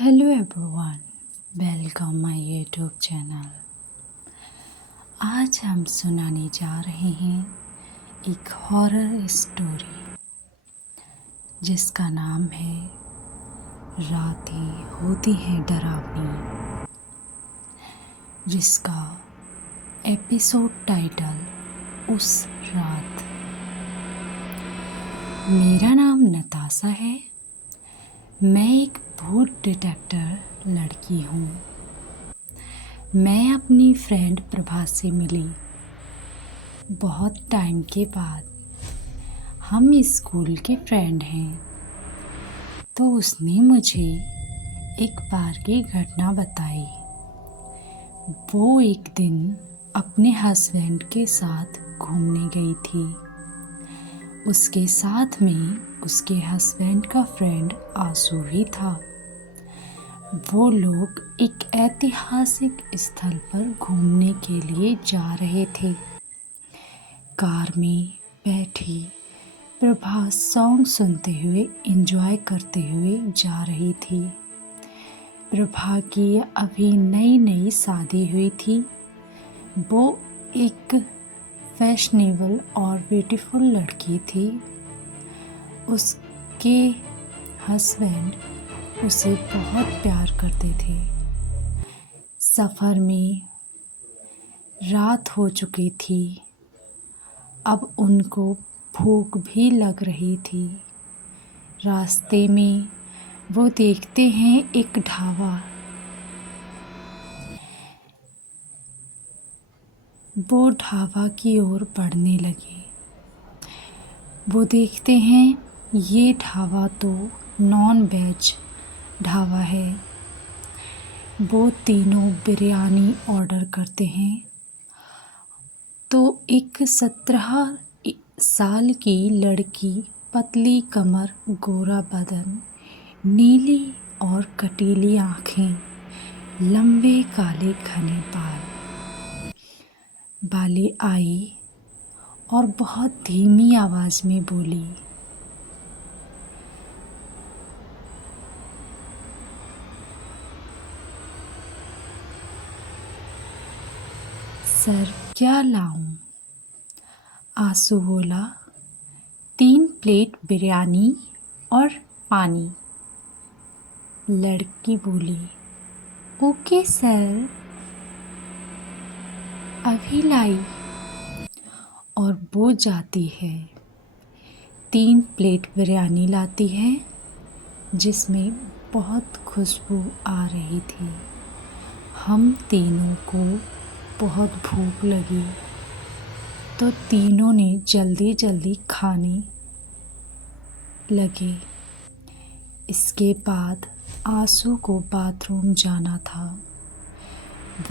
Hello everyone, welcome my YouTube channel. आज हम सुनाने जा रहे हैं एक हॉरर स्टोरी जिसका नाम है रातें होती हैं डरावनी, जिसका एपिसोड टाइटल उस रात। मेरा नाम नताशा है। मैं एक भूत डिटेक्टर लड़की हूँ। मैं अपनी फ्रेंड प्रभा से मिली बहुत टाइम के बाद। हम स्कूल के फ्रेंड हैं। तो उसने मुझे एक बार की घटना बताई। वो एक दिन अपने हस्बैंड के साथ घूमने गई थी। उसके साथ में उसके हस्बैंड का फ्रेंड आशु भी था। वो लोग एक ऐतिहासिक स्थल पर घूमने के लिए जा रहे थे। कार में बैठी प्रभा सॉन्ग सुनते हुए एंजॉय करते हुए जा रही थी। प्रभा की अभी नई नई शादी हुई थी। वो एक फैशनेबल और ब्यूटीफुल लड़की थी। उसके हस्बैंड उसे बहुत प्यार करते थे। सफ़र में रात हो चुकी थी। अब उनको भूख भी लग रही थी। रास्ते में वो देखते हैं एक ढाबा। वो ढाबा की ओर बढ़ने लगे। वो देखते हैं ये ढाबा तो नॉन वेज ढाबा है। वो तीनों बिरयानी ऑर्डर करते हैं। तो एक 17 साल की लड़की, पतली कमर, गोरा बदन, नीली और कटीली आँखें, लंबे काले घने बाल वाली आई और बहुत धीमी आवाज़ में बोली, सर क्या लाऊं? आशु बोला, 3 प्लेट बिरयानी और पानी। लड़की बोली, ओके सर, अभी लाई। और वो जाती है, 3 प्लेट बिरयानी लाती है जिसमें बहुत खुशबू आ रही थी। हम तीनों को बहुत भूख लगी तो तीनों ने जल्दी जल्दी खाने लगे। इसके बाद आशु को बाथरूम जाना था।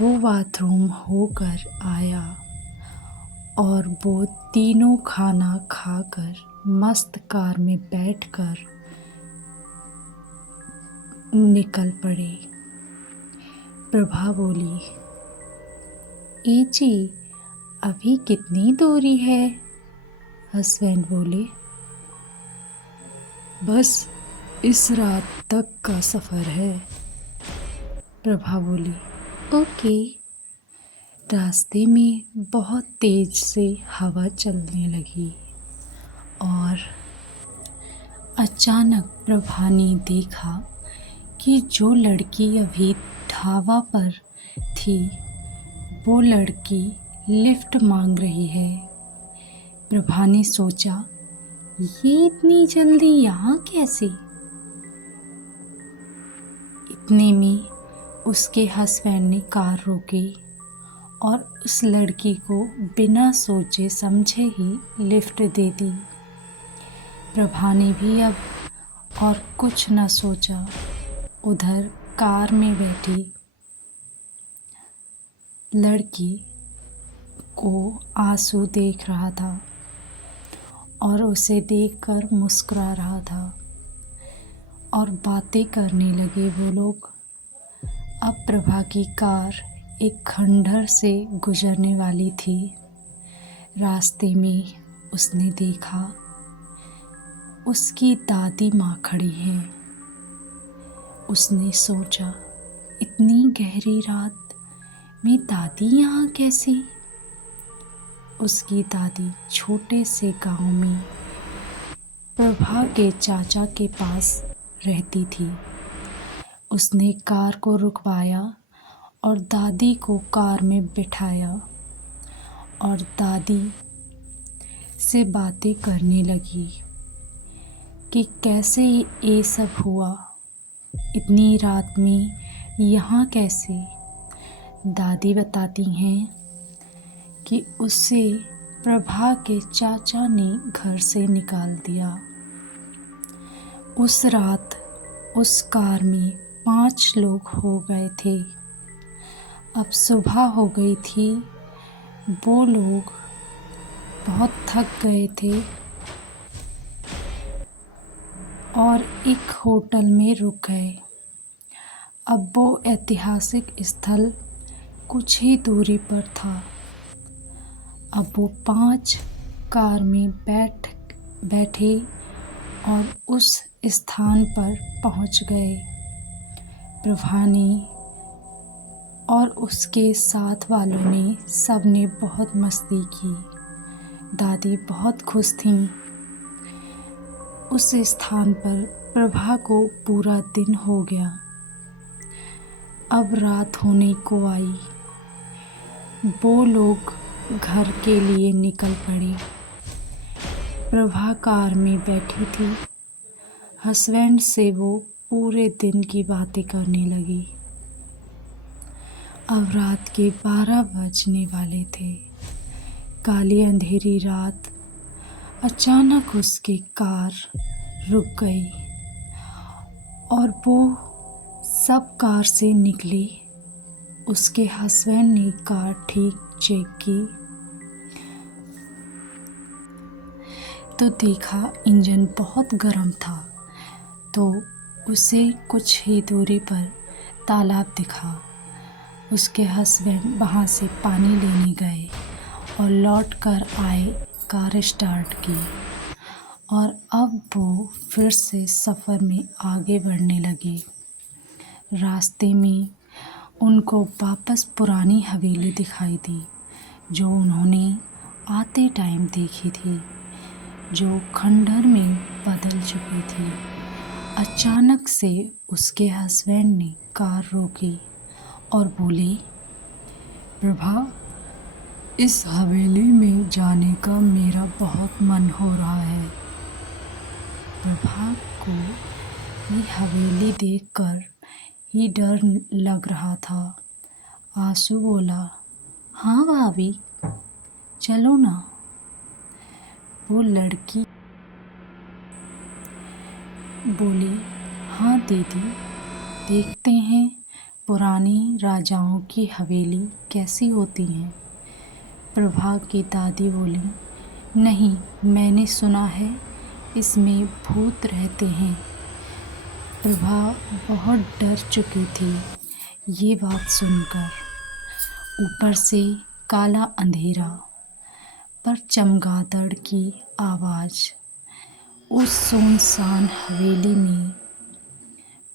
वो बाथरूम होकर आया और वो तीनों खाना खाकर मस्त कार में बैठकर निकल पड़े। प्रभा बोली, ए जी, अभी कितनी दूरी है? हस्बैंड बोले, बस इस रात तक का सफ़र है। प्रभा बोली, ओके। रास्ते में बहुत तेज से हवा चलने लगी और अचानक प्रभा ने देखा कि जो लड़की अभी ढाबा पर थी वो लड़की लिफ्ट मांग रही है। प्रभा ने सोचा, ये इतनी जल्दी यहाँ कैसे? इतने में उसके हस्बैंड ने कार रोकी और उस लड़की को बिना सोचे समझे ही लिफ्ट दे दी। प्रभा ने भी अब और कुछ न सोचा, उधर कार में बैठी लड़की को आंसू देख रहा था और उसे देखकर मुस्कुरा रहा था और बातें करने लगे वो लोग। अब प्रभा की कार एक खंडहर से गुजरने वाली थी। रास्ते में उसने देखा उसकी दादी माँ खड़ी हैं। उसने सोचा, इतनी गहरी रात में दादी यहाँ कैसी? उसकी दादी छोटे से गांव में प्रभा के चाचा के पास रहती थी। उसने कार को रुकवाया और दादी को कार में बिठाया और दादी से बातें करने लगी कि कैसे ये सब हुआ, इतनी रात में यहाँ कैसे। दादी बताती हैं कि उसे प्रभा के चाचा ने घर से निकाल दिया। उस रात उस कार में 5 लोग हो गए थे। अब सुबह हो गई थी। वो लोग बहुत थक गए थे और एक होटल में रुक गए। अब वो ऐतिहासिक स्थल कुछ ही दूरी पर था। अब वो 5 कार में बैठे और उस स्थान पर पहुंच गए। प्रभा ने और उसके साथ वालों ने सबने बहुत मस्ती की। दादी बहुत खुश थीं। उस स्थान पर प्रभा को पूरा दिन हो गया। अब रात होने को आई। वो लोग घर के लिए निकल पड़े। प्रभा कार में बैठी थी। हस्बैंड से वो पूरे दिन की बातें करने लगी। अब रात के 12 बजने वाले थे। काली अंधेरी रात। अचानक उसकी कार रुक गई और वो सब कार से निकली। उसके हस्बैंड ने कार ठीक चेक की तो देखा इंजन बहुत गर्म था। तो उसे कुछ ही दूरी पर तालाब दिखा। उसके हस्बैंड वहाँ से पानी लेने गए और लौट कर आए, कार स्टार्ट की और अब वो फिर से सफ़र में आगे बढ़ने लगे। रास्ते में उनको वापस पुरानी हवेली दिखाई दी जो उन्होंने आते टाइम देखी थी, जो खंडहर में बदल चुकी थी। अचानक से उसके हस्बैंड ने कार रोकी और बोले, प्रभा, इस हवेली में जाने का मेरा बहुत मन हो रहा है। प्रभा को ये हवेली देखकर ही डर लग रहा था। आंसू बोला, हाँ भाभी, चलो ना। वो लड़की बोली, हाँ दीदी, देखते हैं पुरानी राजाओं की हवेली कैसी होती हैं। प्रभा की दादी बोली, नहीं, मैंने सुना है इसमें भूत रहते हैं। प्रभा बहुत डर चुकी थी ये बात सुनकर। ऊपर से काला अंधेरा पर चमगादड़ की आवाज़। उस सुनसान हवेली में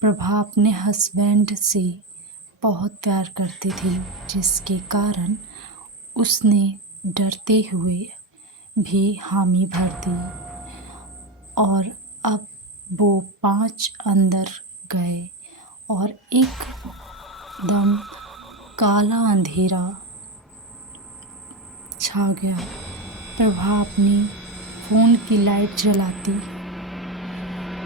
प्रभा अपने हस्बैंड से बहुत प्यार करती थी, जिसके कारण उसने डरते हुए भी हामी भर दी। और अब वो 5 अंदर गए और एकदम काला अंधेरा छा गया। प्रभा अपनी फ़ोन की लाइट जलाती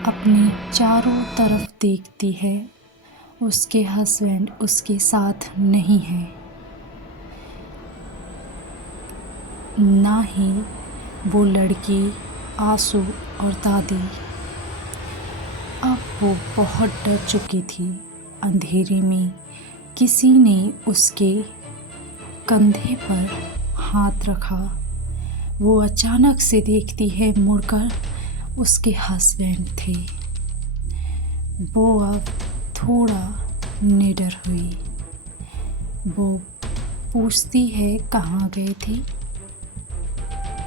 अपने चारों तरफ देखती है। उसके हस्बैंड उसके साथ नहीं है, ना ही वो लड़की आंसू और दादी। अब वो बहुत डर चुकी थी। अंधेरे में किसी ने उसके कंधे पर हाथ रखा। वो अचानक से देखती है, मुड़कर उसके हस्बैंड थे। वो अब थोड़ा निडर हुई। वो पूछती है, कहाँ गए थे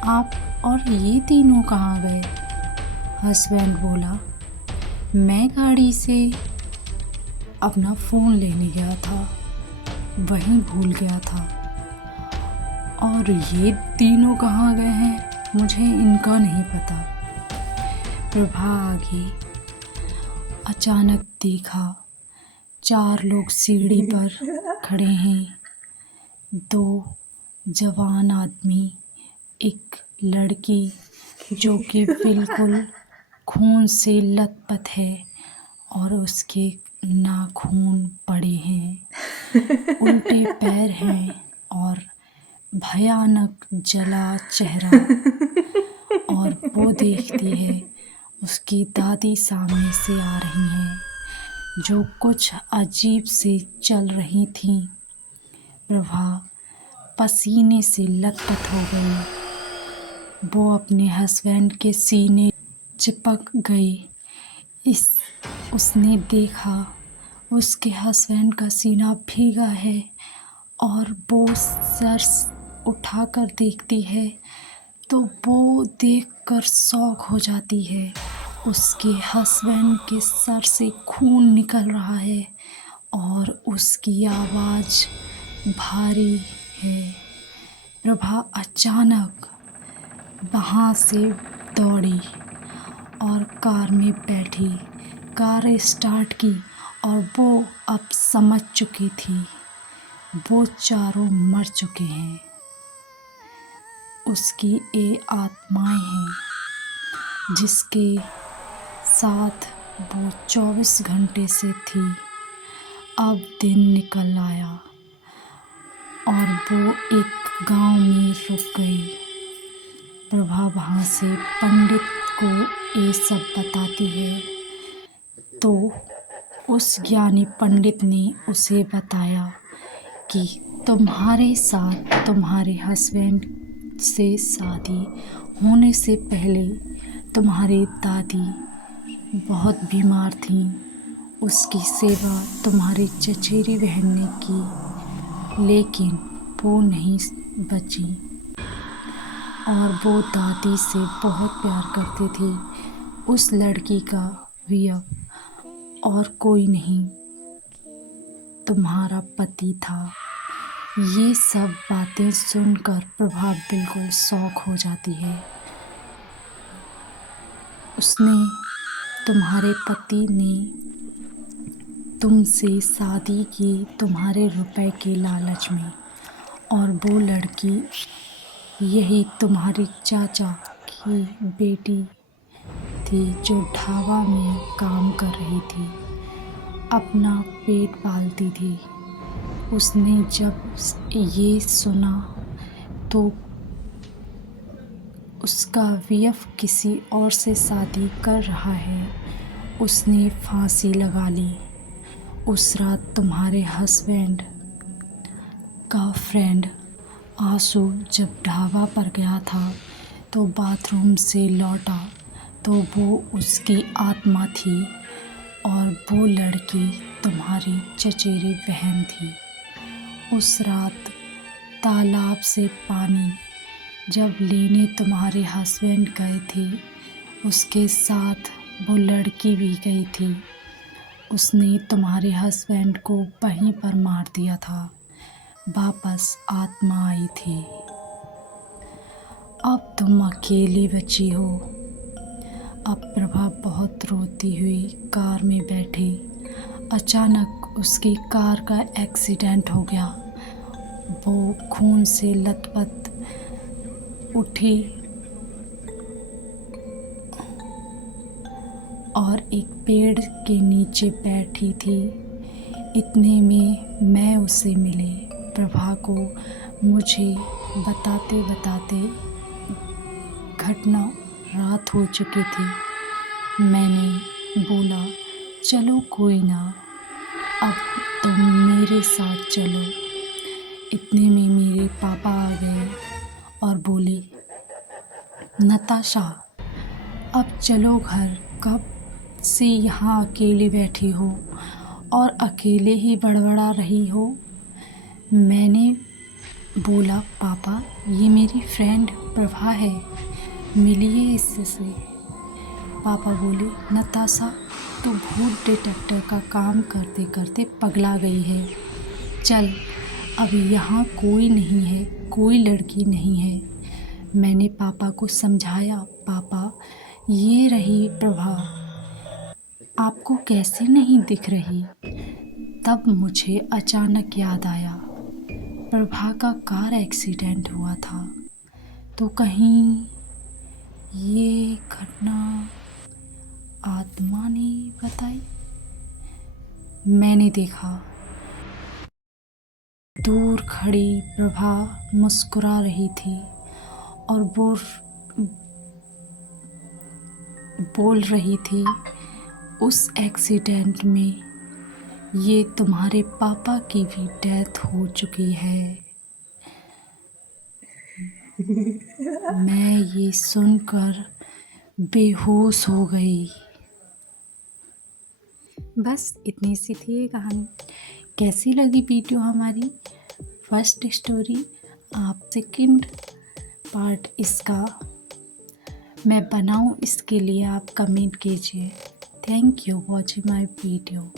आप और ये तीनों कहाँ गए? हस्बैंड बोला, मैं गाड़ी से अपना फ़ोन लेने गया था, वहीं भूल गया था। और ये तीनों कहाँ गए हैं मुझे इनका नहीं पता। प्रभा आगे अचानक देखा 4 लोग सीढ़ी पर खड़े हैं। 2 जवान आदमी, एक लड़की जो कि बिल्कुल खून से लथपथ है और उसके नाखून बड़े हैं, उल्टे पैर हैं और भयानक जला चेहरा। और वो देखती है उसकी दादी सामने से आ रही हैं, जो कुछ अजीब से चल रही थीं। प्रभा पसीने से लथपथ हो गई। वो अपने हस्बैंड के सीने चिपक गई। उसने देखा उसके हस्बैंड का सीना भीगा है और वो सर उठाकर देखती है तो वो देखकर शॉक हो जाती है। उसके हस्बैंड के सर से खून निकल रहा है और उसकी आवाज़ भारी है। प्रभा अचानक वहाँ से दौड़ी और कार में बैठी, कार स्टार्ट की और वो अब समझ चुकी थी वो चारों मर चुके हैं। उसकी ये आत्माएं हैं जिसके साथ वो 24 घंटे से थी। अब दिन निकल आया और वो एक गांव में रुक गई। प्रभा वहाँ से पंडित को ये सब बताती है तो उस ज्ञानी पंडित ने उसे बताया कि तुम्हारे साथ तुम्हारे हस्बैंड से शादी होने से पहले तुम्हारी दादी बहुत बीमार थी। उसकी सेवा तुम्हारी चचेरी बहन ने की, लेकिन वो नहीं बची और वो दादी से बहुत प्यार करती थी। उस लड़की का वियोग और कोई नहीं, तुम्हारा पति था। ये सब बातें सुनकर प्रभा बिल्कुल शॉक हो जाती है। तुम्हारे पति ने तुमसे शादी की तुम्हारे रुपए के लालच में, और वो लड़की यही तुम्हारी चाचा की बेटी थी जो ढाबा में काम कर रही थी, अपना पेट पालती थी। उसने जब ये सुना तो उसका वीएफ किसी और से शादी कर रहा है, उसने फांसी लगा ली। उस रात तुम्हारे हस्बैंड का फ्रेंड आशु जब ढाबा पर गया था तो बाथरूम से लौटा तो वो उसकी आत्मा थी और वो लड़की तुम्हारी चचेरी बहन थी। उस रात तालाब से पानी जब लेने तुम्हारे हस्बैंड गए थे, उसके साथ वो लड़की भी गई थी। उसने तुम्हारे हस्बैंड को वहीं पर मार दिया था। वापस आत्मा आई थी। अब तुम अकेली बची हो। अब प्रभा बहुत रोती हुई कार में बैठी। अचानक उसकी कार का एक्सीडेंट हो गया। वो खून से लथपथ उठी और एक पेड़ के नीचे बैठी थी। इतने में मैं उसे मिली। प्रभा को मुझे बताते बताते घटना रात हो चुकी थी। मैंने बोला चलो कोई ना, अब तुम मेरे साथ चलो। इतने में मेरे पापा आ गए और बोले नताशा अब चलो घर, कब से यहाँ अकेले बैठी हो और अकेले ही बड़बड़ा रही हो। मैंने बोला पापा ये मेरी फ्रेंड प्रभा है, मिलिए इससे। पापा बोले नताशा तो भूत डिटेक्टर का काम करते करते पगला गई है। चल, अब यहाँ कोई नहीं है, कोई लड़की नहीं है। मैंने पापा को समझाया, पापा ये रही प्रभा, आपको कैसे नहीं दिख रही। तब मुझे अचानक याद आया प्रभा का कार एक्सीडेंट हुआ था, तो कहीं ये घटना आत्मा ने बताई। मैंने देखा दूर खड़ी प्रभा मुस्कुरा रही थी और बोल रही थी, उस एक्सीडेंट में ये तुम्हारे पापा की भी डेथ हो चुकी है। मैं ये सुनकर बेहोश हो गई। बस इतनी सी थी ये कहानी। कैसी लगी वीडियो हमारी फर्स्ट स्टोरी? आप सेकंड पार्ट इसका मैं बनाऊं, इसके लिए आप कमेंट कीजिए। Thank you watching my video.